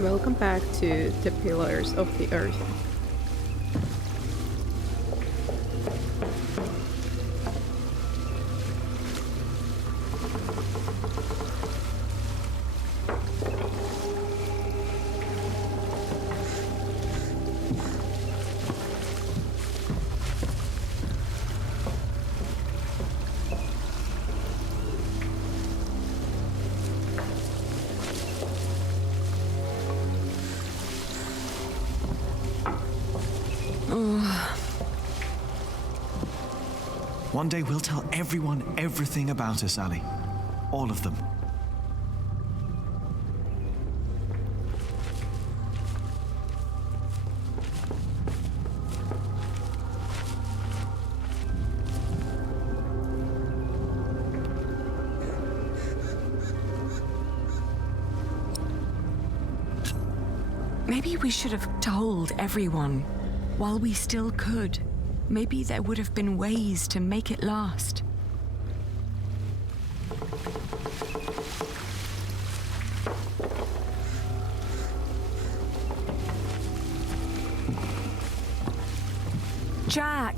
Welcome back to the Pillars of the Earth. One day we'll tell everyone everything about us, Ali. All of them. Maybe we should have told everyone while we still could. Maybe there would have been ways to make it last. Jack!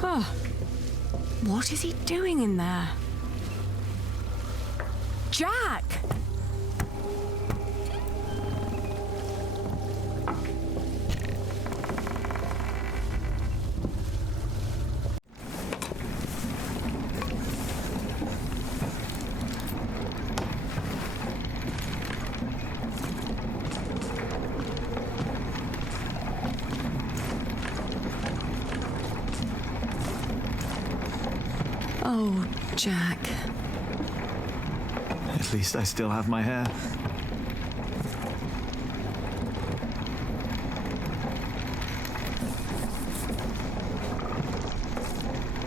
Oh, what is he doing in there? Jack! Oh, Jack. At least I still have my hair.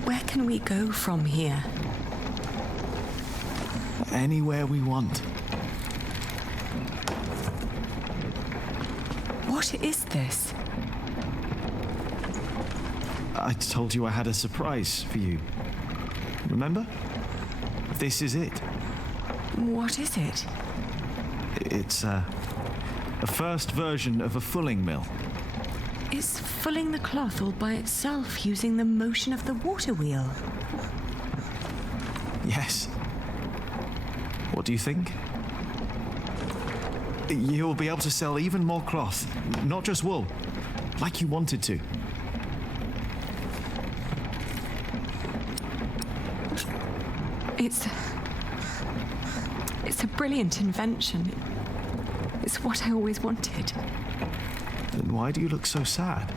Where can we go from here? Anywhere we want. What is this? I told you I had a surprise for you. Remember? This is it. What is it? It's a first version of a fulling mill. It's fulling the cloth all by itself using the motion of the water wheel. Yes. What do you think? You'll be able to sell even more cloth, not just wool, like you wanted to. It's a brilliant invention. It's what I always wanted. Then why do you look so sad?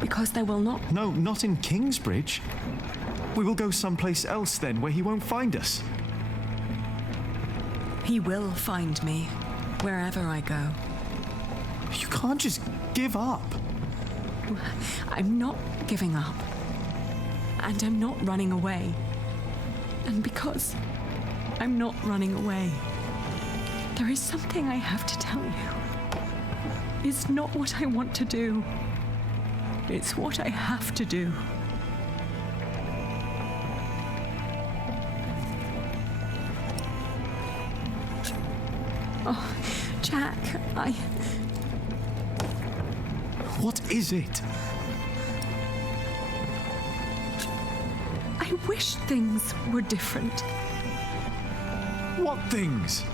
Because there will not... No, not in Kingsbridge. We will go someplace else then, where he won't find us. He will find me, wherever I go. You can't just give up. I'm not giving up. And I'm not running away. And because I'm not running away, there is something I have to tell you. It's not what I want to do. It's what I have to do. Oh, Jack, What is it? I wish things were different. What things?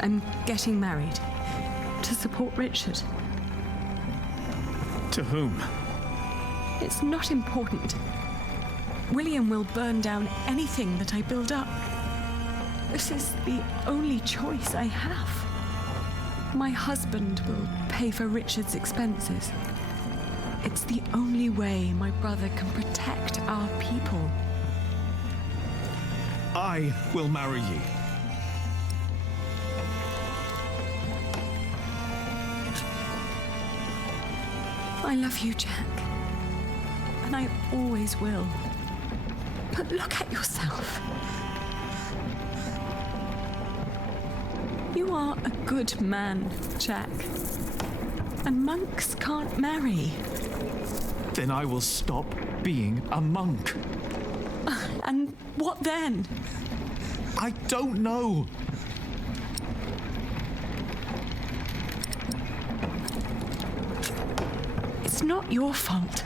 I'm getting married to support Richard. To whom? It's not important. William will burn down anything that I build up. This is the only choice I have. My husband will pay for Richard's expenses. It's the only way my brother can protect our people. I will marry you. I love you, Jack. And I always will. But look at yourself. You are a good man, Jack. And monks can't marry. Then I will stop being a monk. And what then? I don't know. It's not your fault.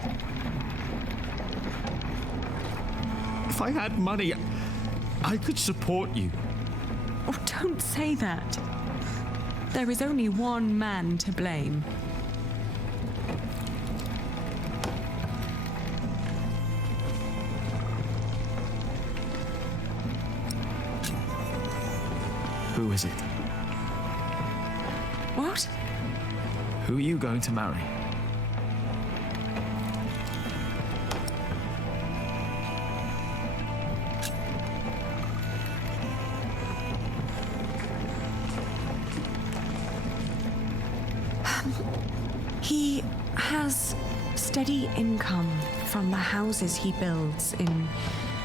If I had money, I could support you. Oh, don't say that. There is only one man to blame. Who is it? What? Who are you going to marry? He has steady income from the houses he builds in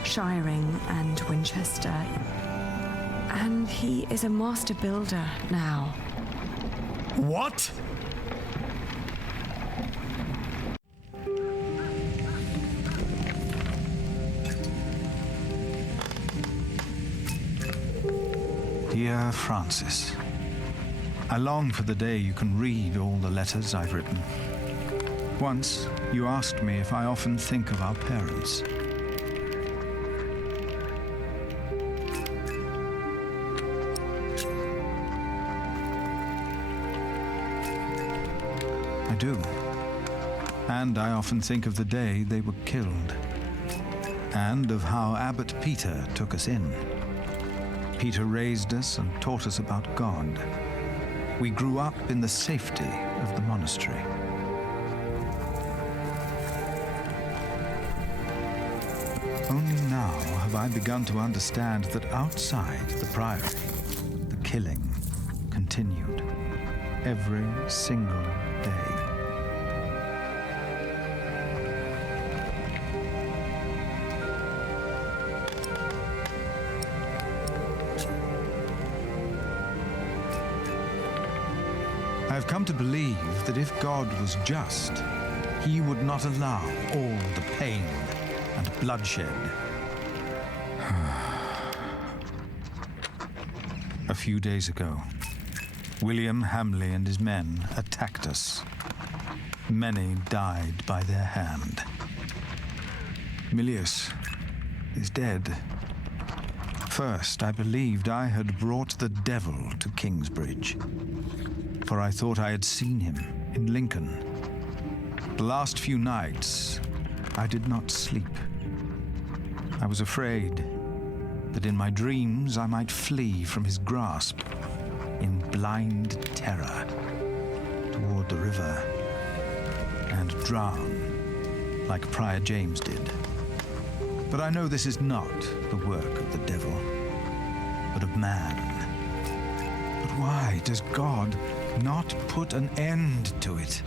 Shiring and Winchester. And he is a master builder now. What? Dear Francis, I long for the day you can read all the letters I've written. Once, you asked me if I often think of our parents. I do. And I often think of the day they were killed. And of how Abbot Peter took us in. Peter raised us and taught us about God. We grew up in the safety of the monastery. Only now have I begun to understand that outside the priory, the killing continued every single day. I have come to believe that if God was just, he would not allow all the pain and bloodshed. A few days ago, William Hamley and his men attacked us. Many died by their hand. Milius is dead. First, I believed I had brought the devil to Kingsbridge, for I thought I had seen him in Lincoln. The last few nights, I did not sleep. I was afraid that in my dreams I might flee from his grasp in blind terror toward the river and drown like Prior James did. But I know this is not the work of the devil, but of man. But why does God not put an end to it?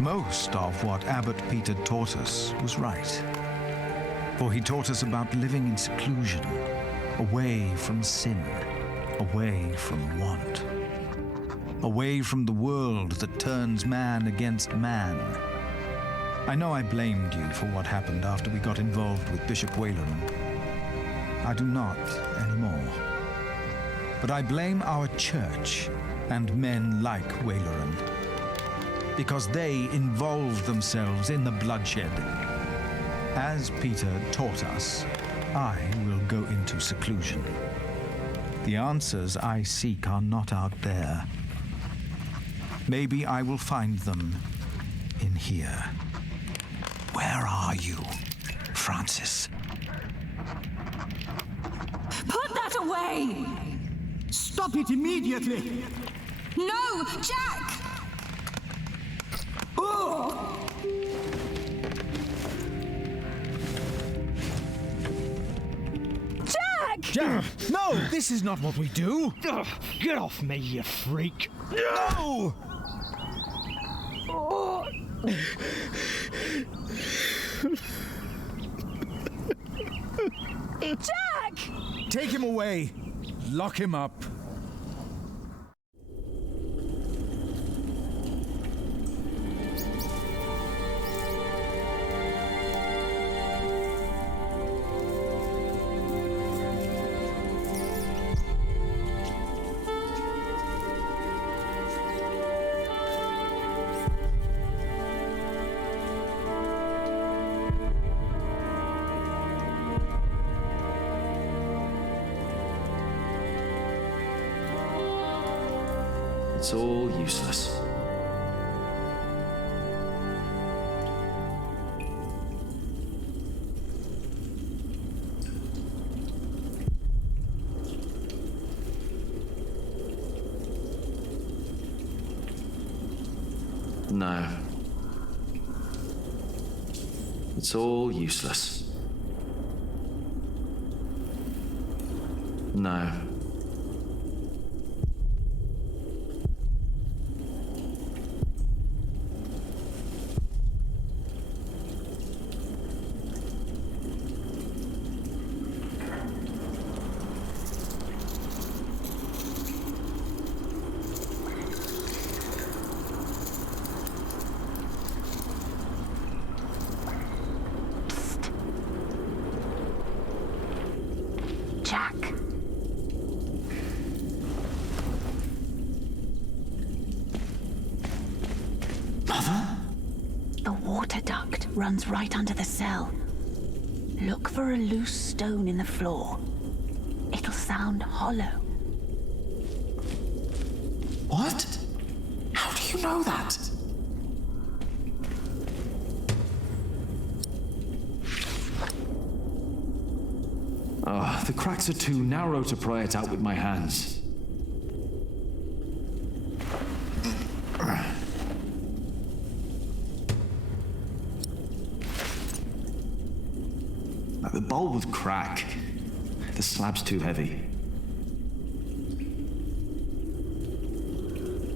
Most of what Abbot Peter taught us was right. For he taught us about living in seclusion, away from sin, away from want, away from the world that turns man against man. I know I blamed you for what happened after we got involved with Bishop Waleran. I do not anymore. But I blame our church and men like Waleran, because they involved themselves in the bloodshed. As Peter taught us, I will go into seclusion. The answers I seek are not out there. Maybe I will find them in here. Where are you, Francis? Put that away! Stop it immediately! No, Jack! Oh! Jack! No, this is not what we do! Get off me, you freak! No! Take him away. Lock him up. It's all useless. No. It's all useless. No. Jack. Mother? The water duct runs right under the cell. Look for a loose stone in the floor. It'll sound hollow. What? How do you know that? Oh, the cracks are too narrow to pry it out with my hands. The bowl would crack. The slab's too heavy.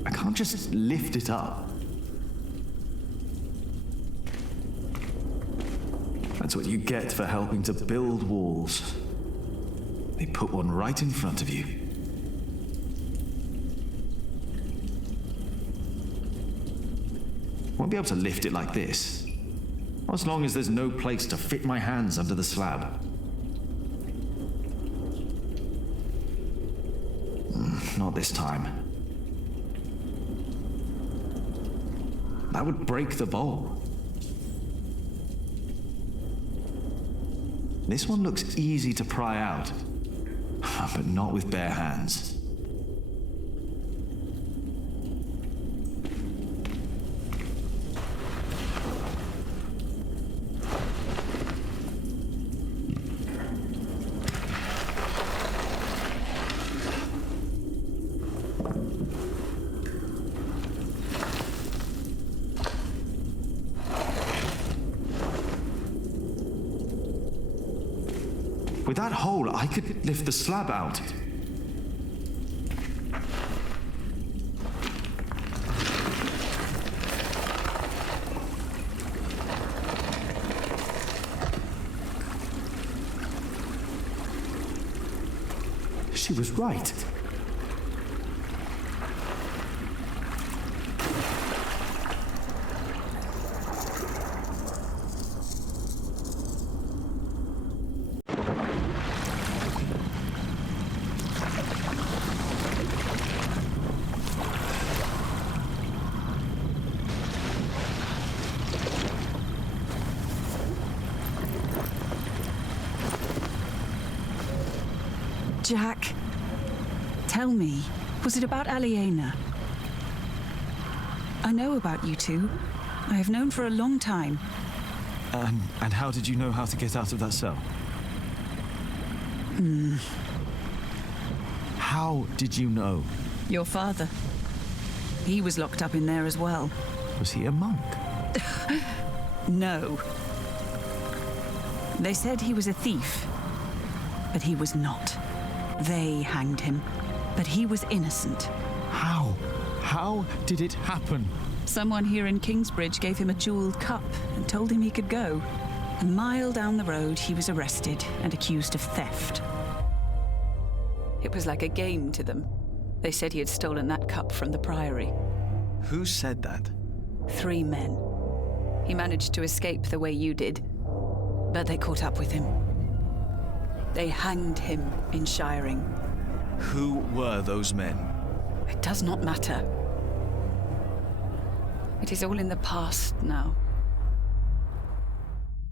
I can't just lift it up. That's what you get for helping to build walls. They put one right in front of you. Won't be able to lift it like this. Not as long as there's no place to fit my hands under the slab. Not this time. That would break the bowl. This one looks easy to pry out, but not with bare hands. With that hole, I could lift the slab out. She was right. Jack, tell me, was it about Aliena? I know about you two. I have known for a long time. And how did you know how to get out of that cell? How did you know? Your father. He was locked up in there as well. Was he a monk? No. They said he was a thief, but he was not. They hanged him, but he was innocent. How? How did it happen? Someone here in Kingsbridge gave him a jeweled cup and told him he could go. A mile down the road, he was arrested and accused of theft. It was like a game to them. They said he had stolen that cup from the priory. Who said that? 3 men. He managed to escape the way you did, but they caught up with him. They hanged him in Shiring. Who were those men? It does not matter. It is all in the past now.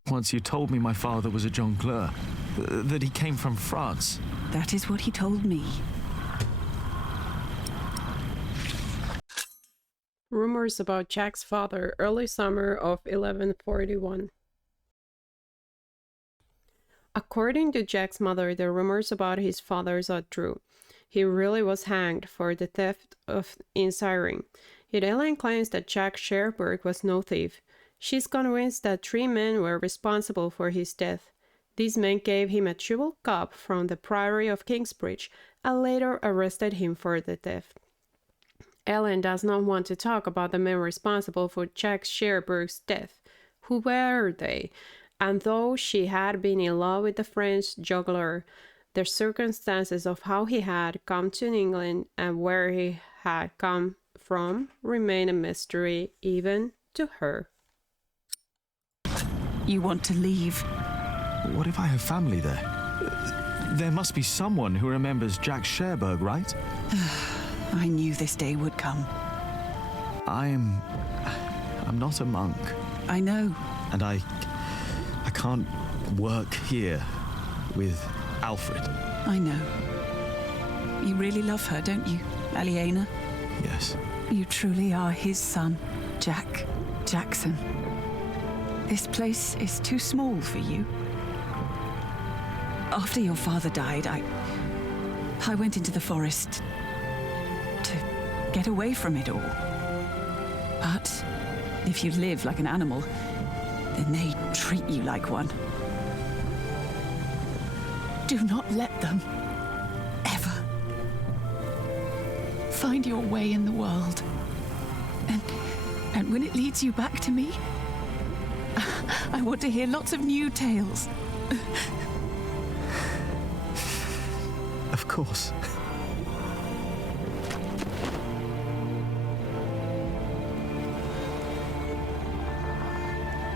Once you told me my father was a jongleur, that he came from France. That is what he told me. Rumors about Jack's father, early summer of 1141. According to Jack's mother, the rumors about his father are true. He really was hanged for the theft of Insiring. Yet Ellen claims that Jack Sherberg was no thief. She's convinced that 3 men were responsible for his death. These men gave him a jewel cup from the priory of Kingsbridge and later arrested him for the theft. Ellen does not want to talk about the men responsible for Jack Sherberg's death. Who were they? And though she had been in love with the French juggler, the circumstances of how he had come to England and where he had come from remain a mystery even to her. You want to leave? What if I have family there? There must be someone who remembers Jack Sherberg, right? I knew this day would come. I'm not a monk. I know. And I can't work here with Alfred. I know. You really love her, don't you, Aliena? Yes. You truly are his son, Jack Jackson. This place is too small for you. After your father died, I went into the forest to get away from it all. But if you live like an animal, then they treat you like one. Do not let them, ever, find your way in the world. And when it leads you back to me, I want to hear lots of new tales. Of course.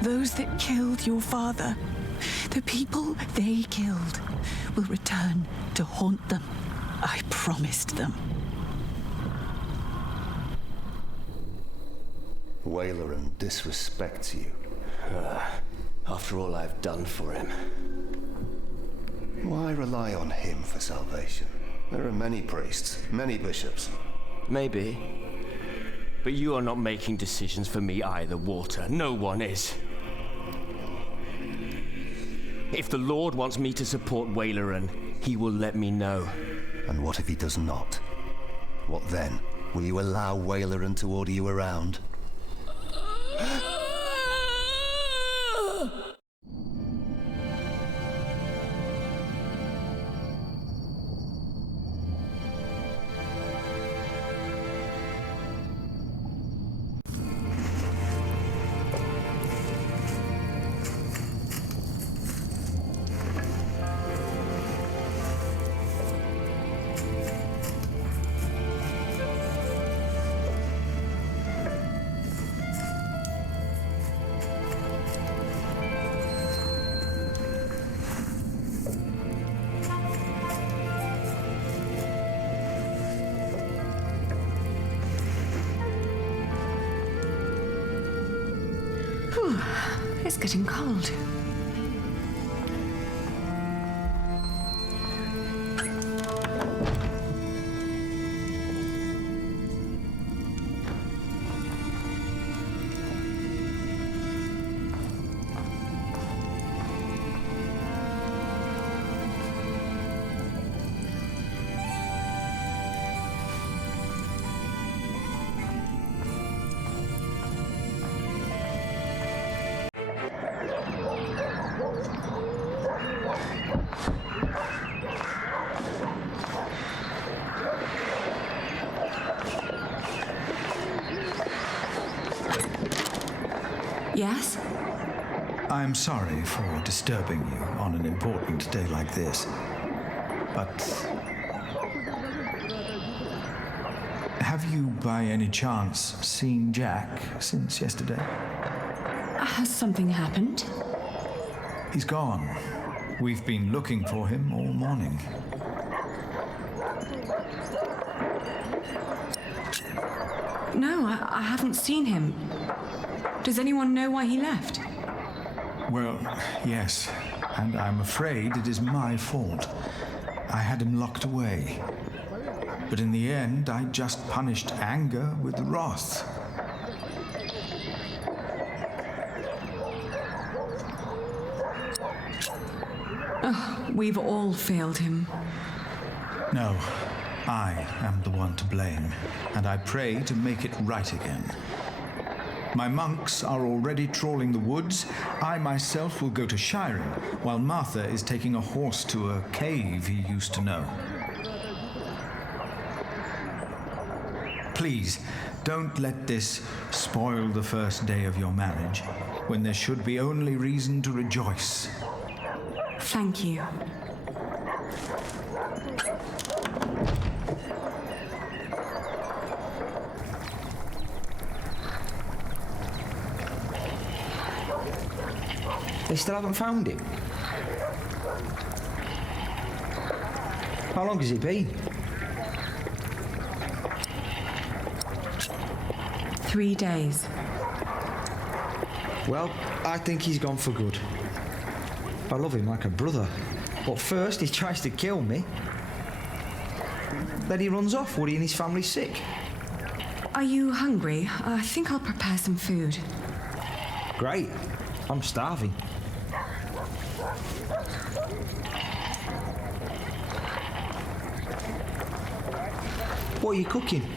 Those that killed your father, the people they killed, will return to haunt them. I promised them. Wayleran disrespects you. After all I've done for him. Why rely on him for salvation? There are many priests, many bishops. Maybe. But you are not making decisions for me either, Walter. No one is. If the Lord wants me to support Wayleran, he will let me know. And what if he does not? What then? Will you allow Wayleran to order you around? It's getting cold. Yes? I'm sorry for disturbing you on an important day like this, but Have you, by any chance, seen Jack since yesterday? Has something happened? He's gone. We've been looking for him all morning. No, I haven't seen him. Does anyone know why he left? Well, yes, and I'm afraid it is my fault. I had him locked away. But in the end, I just punished anger with wrath. Oh, we've all failed him. No, I am the one to blame, and I pray to make it right again. My monks are already trawling the woods. I myself will go to Shiring, while Martha is taking a horse to a cave he used to know. Please, don't let this spoil the first day of your marriage, when there should be only reason to rejoice. Thank you. They still haven't found him? How long has it been? 3 days. Well, I think he's gone for good. I love him like a brother. But first he tries to kill me. Then he runs off. Woody and his family's sick. Are you hungry? I think I'll prepare some food. Great. I'm starving. What are you cooking?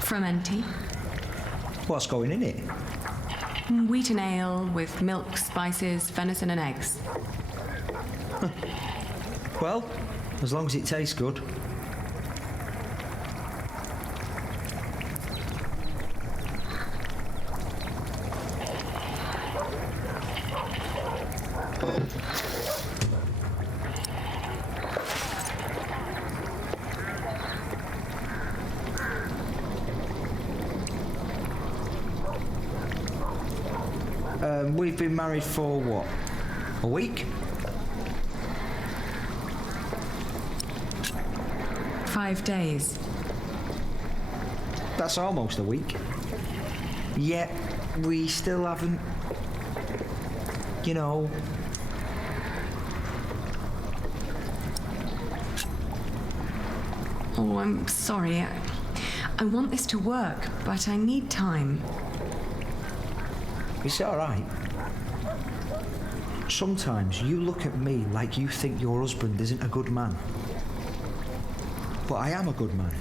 Frumenti. What's going in it? Wheaten ale with milk, spices, venison and eggs. Well, as long as it tastes good. We've been married for what? A week? 5 days. That's almost a week. Yet we still haven't, you know. Oh, I'm sorry. I want this to work, but I need time. It's all right. Sometimes you look at me like you think your husband isn't a good man. But I am a good man.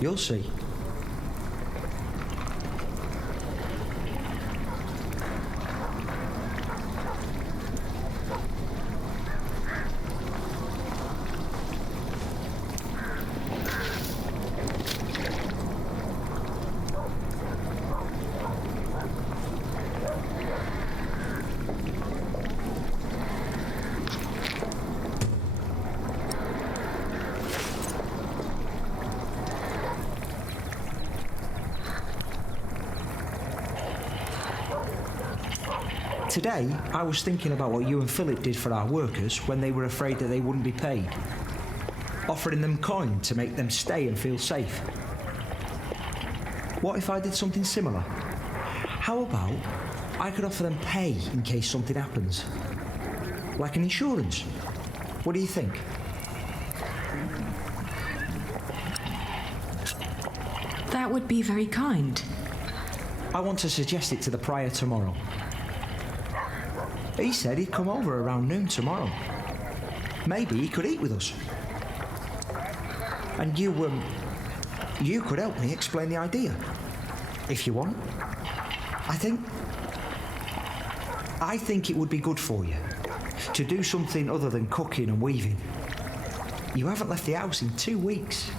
You'll see. Today, I was thinking about what you and Philip did for our workers when they were afraid that they wouldn't be paid. Offering them coin to make them stay and feel safe. What if I did something similar? How about I could offer them pay in case something happens? Like an insurance. What do you think? That would be very kind. I want to suggest it to the prior tomorrow. He said he'd come over around noon tomorrow. Maybe he could eat with us. And you could help me explain the idea, if you want. I think it would be good for you to do something other than cooking and weaving. You haven't left the house in 2 weeks.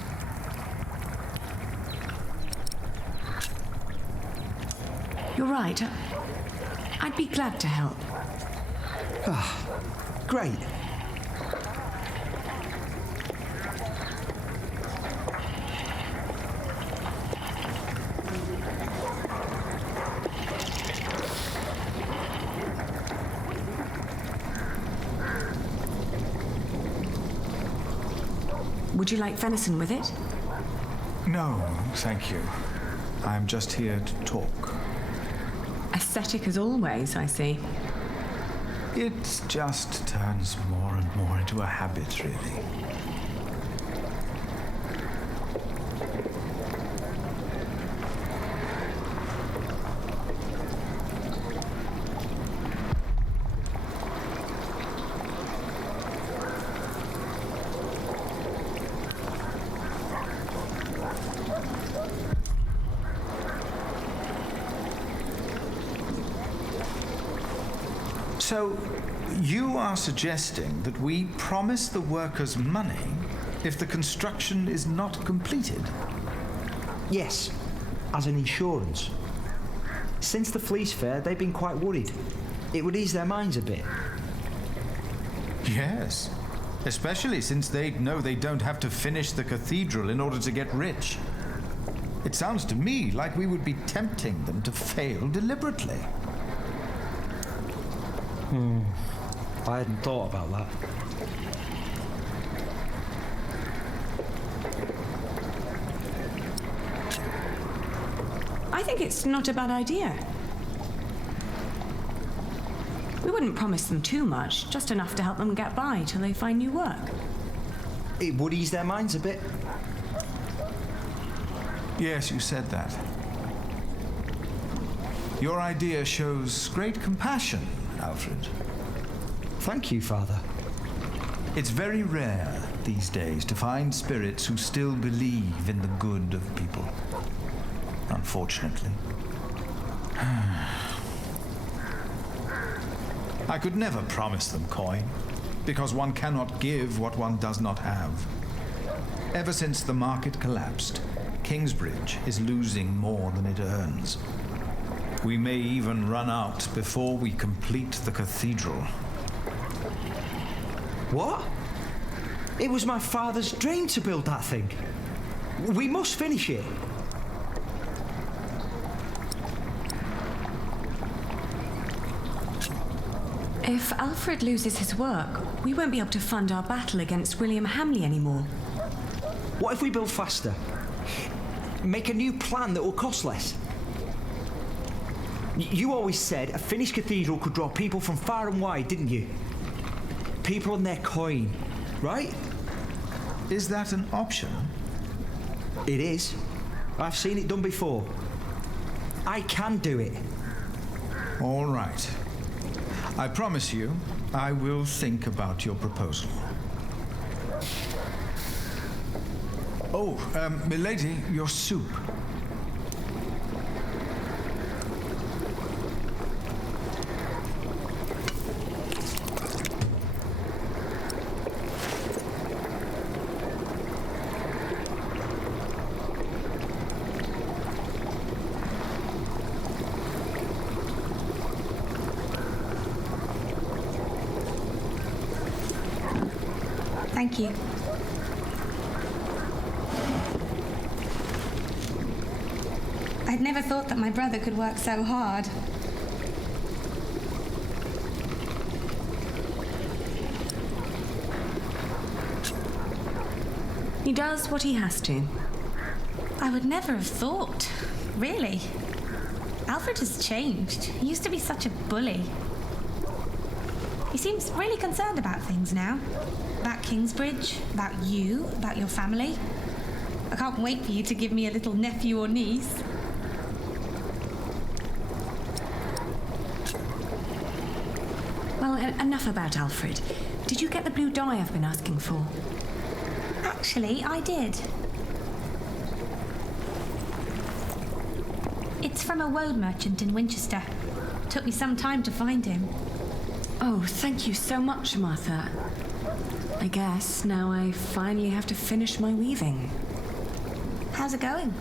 You're right. I'd be glad to help. Ah, great. Would you like venison with it? No, thank you. I'm just here to talk. Ascetic as always, I see. It just turns more and more into a habit, really. So, you are suggesting that we promise the workers money if the construction is not completed? Yes, as an insurance. Since the Fleece Fair, they've been quite worried. It would ease their minds a bit. Yes, especially since they know they don't have to finish the cathedral in order to get rich. It sounds to me like we would be tempting them to fail deliberately. I hadn't thought about that. I think it's not a bad idea. We wouldn't promise them too much, just enough to help them get by till they find new work. It would ease their minds a bit. Yes, you said that. Your idea shows great compassion, Alfred. Thank you, Father. It's very rare these days to find spirits who still believe in the good of people. Unfortunately. I could never promise them coin, because one cannot give what one does not have. Ever since the market collapsed, Kingsbridge is losing more than it earns. We may even run out before we complete the cathedral. What? It was my father's dream to build that thing. We must finish it. If Alfred loses his work, we won't be able to fund our battle against William Hamley anymore. What if we build faster? Make a new plan that will cost less? You always said a finished cathedral could draw people from far and wide, didn't you? People and their coin, right? Is that an option? It is. I've seen it done before. I can do it. All right. I promise you, I will think about your proposal. Oh, milady, your soup. Thank you. I'd never thought that my brother could work so hard. He does what he has to. I would never have thought. Really. Alfred has changed. He used to be such a bully. He seems really concerned about things now. About Kingsbridge, about you, about your family. I can't wait for you to give me a little nephew or niece. Well, enough about Alfred. Did you get the blue dye I've been asking for? Actually, I did. It's from a woad merchant in Winchester. Took me some time to find him. Oh, thank you so much, Martha. I guess now I finally have to finish my weaving. How's it going?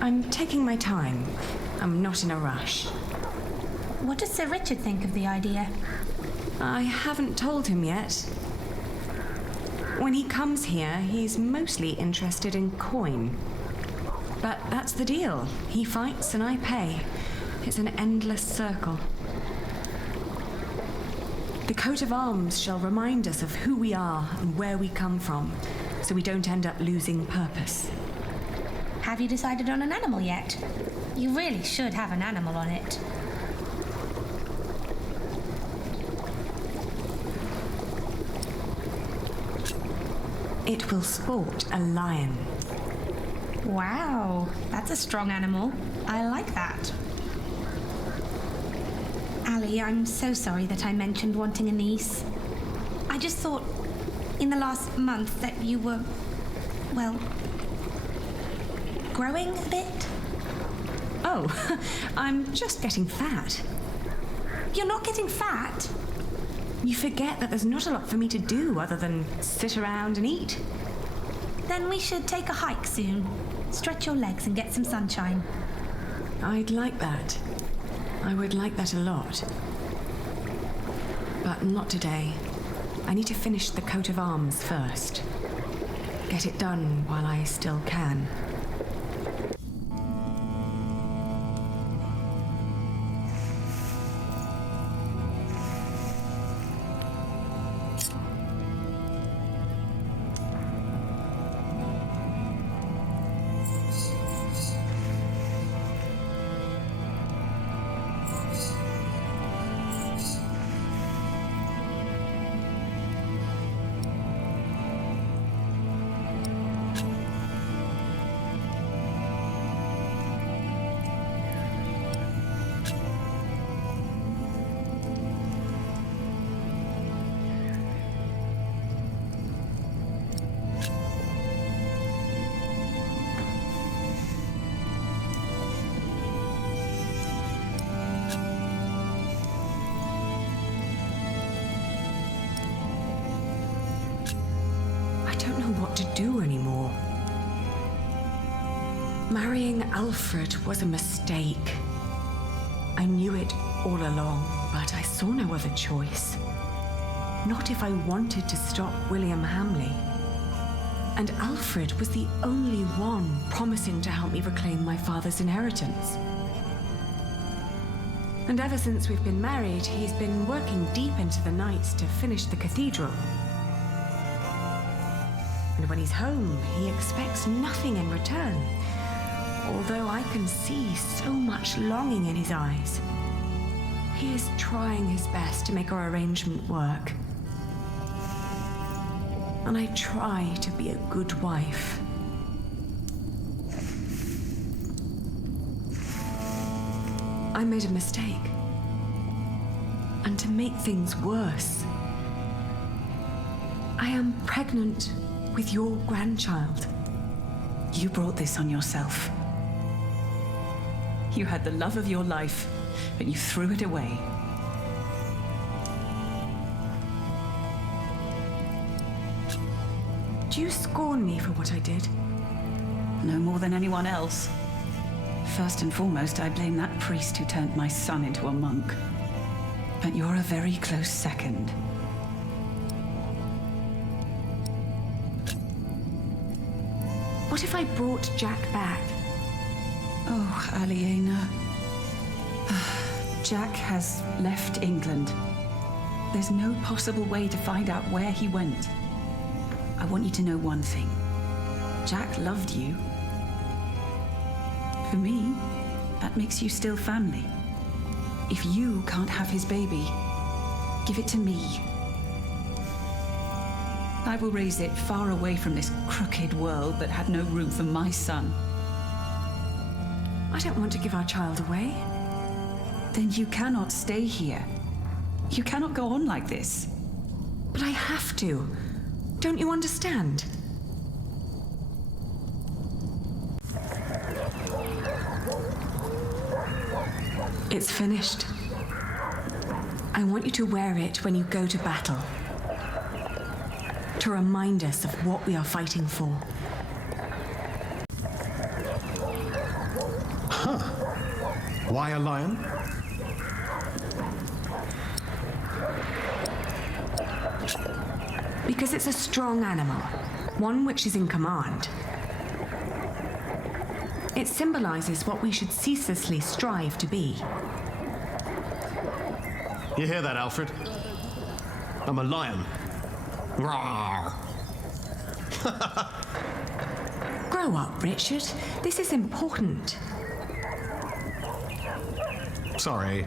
I'm taking my time. I'm not in a rush. What does Sir Richard think of the idea? I haven't told him yet. When he comes here, he's mostly interested in coin. But that's the deal. He fights and I pay. It's an endless circle. The coat of arms shall remind us of who we are and where we come from, so we don't end up losing purpose. Have you decided on an animal yet? You really should have an animal on it. It will sport a lion. Wow, that's a strong animal. I like that. Ali, I'm so sorry that I mentioned wanting a niece. I just thought, in the last month, that you were, well, growing a bit. Oh, I'm just getting fat. You're not getting fat? You forget that there's not a lot for me to do other than sit around and eat. Then we should take a hike soon. Stretch your legs and get some sunshine. I'd like that. I would like that a lot. But not today. I need to finish the coat of arms first. Get it done while I still can. What to do anymore. Marrying Alfred was a mistake. I knew it all along, but I saw no other choice. Not if I wanted to stop William Hamley. And Alfred was the only one promising to help me reclaim my father's inheritance. And ever since we've been married, he's been working deep into the nights to finish the cathedral. And when he's home, he expects nothing in return, although I can see so much longing in his eyes. He is trying his best to make our arrangement work. And I try to be a good wife. I made a mistake. And to make things worse, I am pregnant with your grandchild. You brought this on yourself. You had the love of your life, but you threw it away. Do you scorn me for what I did? No more than anyone else. First and foremost, I blame that priest who turned my son into a monk. But you're a very close second. What if I brought Jack back? Oh, Aliena. Jack has left England. There's no possible way to find out where he went. I want you to know one thing. Jack loved you. For me, that makes you still family. If you can't have his baby, give it to me. I will raise it far away from this crooked world that had no room for my son. I don't want to give our child away. Then you cannot stay here. You cannot go on like this. But I have to. Don't you understand? It's finished. I want you to wear it when you go to battle. To remind us of what we are fighting for. Huh. Why a lion? Because it's a strong animal, one which is in command. It symbolizes what we should ceaselessly strive to be. You hear that, Alfred? I'm a lion. Rawr. Grow up, Richard. This is important. Sorry.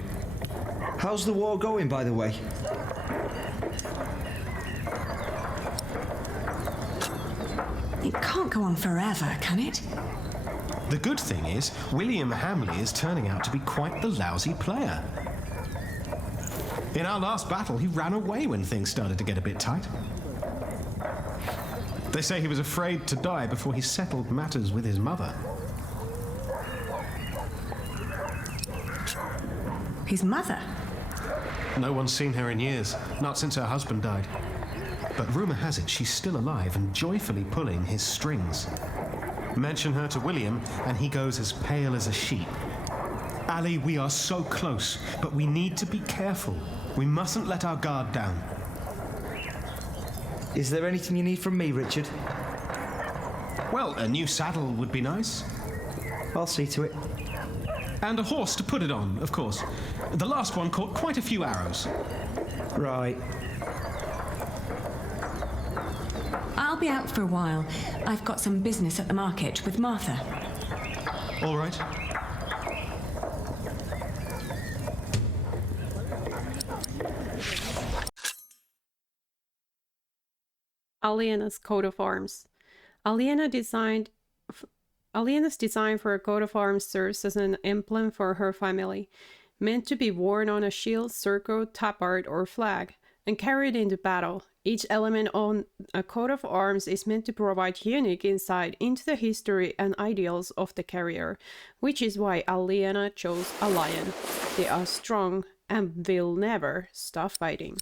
How's the war going, by the way? It can't go on forever, can it? The good thing is, William Hamley is turning out to be quite the lousy player. In our last battle, he ran away when things started to get a bit tight. They say he was afraid to die before he settled matters with his mother. His mother? No one's seen her in years, not since her husband died. But rumour has it she's still alive and joyfully pulling his strings. Mention her to William, and he goes as pale as a sheep. Ali, we are so close, but we need to be careful. We mustn't let our guard down. Is there anything you need from me, Richard? Well, a new saddle would be nice. I'll see to it. And a horse to put it on, of course. The last one caught quite a few arrows. Right. I'll be out for a while. I've got some business at the market with Martha. All right. Aliena's coat of arms. Aliena's design for a coat of arms serves as an emblem for her family, meant to be worn on a shield, circle, tabard, or flag, and carried into battle. Each element on a coat of arms is meant to provide unique insight into the history and ideals of the carrier, which is why Aliena chose a lion. They are strong and will never stop fighting.